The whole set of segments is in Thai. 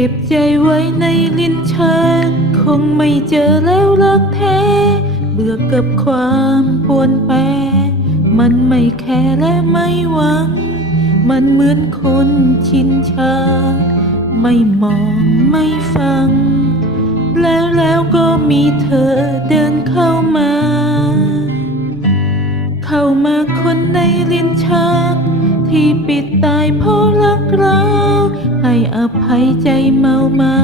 ก็บใจไว้ในลิ้นชักคงไม่เจอแล้วรักแท้ เบื่อกับความปวนแปรมันไม่แคร์และไม่หวัง มันเหมือนคนชินชา ไม่มองไม่ฟัง แล้วแล้วก็มีเธอเดินเข้ามา เข้ามาคนในลิ้นชัก ที่ปิดตายเพราะรักเราให้อภัยใจเมาเมา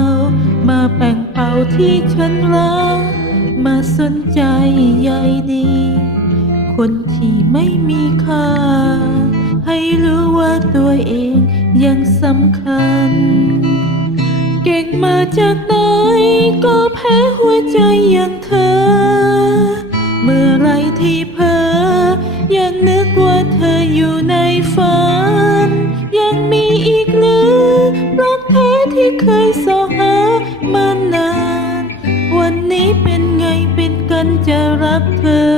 มาแป่งเป่าที่ฉันรักมาสนใจใยดี คนที่ไม่มีค่า ให้รู้ว่าตัวเองยังสำคัญ เก่งมาจากไหนก็แพ้หัวใจอย่างเธอ เมื่อไรที่เพ้อยังนึกว่าเธออยู่ใน ที่เคยสอหามานาน วันนี้เป็นไงเป็นกันจะรักเธอ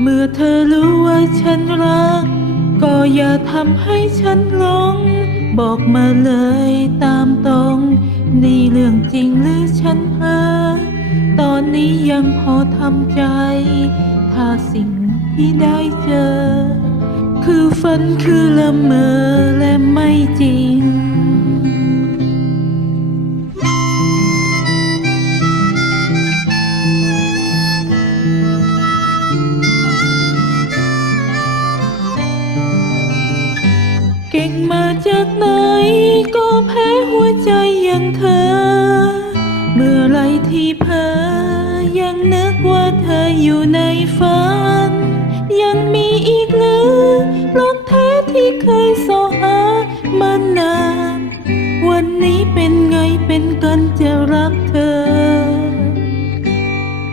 เมื่อเธอรู้ว่าฉันรัก ก็อย่าทำให้ฉันหลง บอกมาเลยตามตรง นี่เรื่องจริงหรือฉันเพ้อตอนนี้ยังพอทำใจ ถ้าสิ่งที่ได้เจอ คือฝันคือละเมอ เก่งมาจากไหน ก็แพ้หัวใจอย่างเธอ เมื่อไรที่เพ้อยังนึกว่าเธออยู่ในฝัน ยังมีอีกหรือรักแท้ที่เคยสอหามานาน วันนี้เป็นไงเป็นกันจะรักเธอ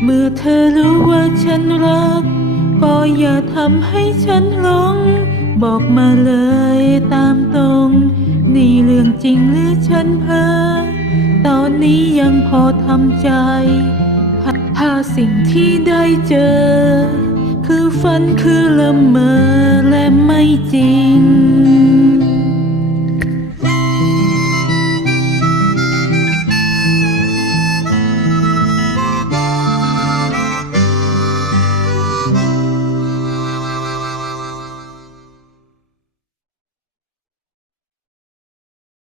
เมื่อเธอรู้ว่าฉันรัก ก็อย่าทำให้ฉันหลง บอกมาเลยตามตรง นี่เรื่องจริงหรือฉันเพ้อตอนนี้ยังพอทำใจ ถ้าถ้าสิ่งที่ได้เจอ คือฝันคือละเมอและไม่จริง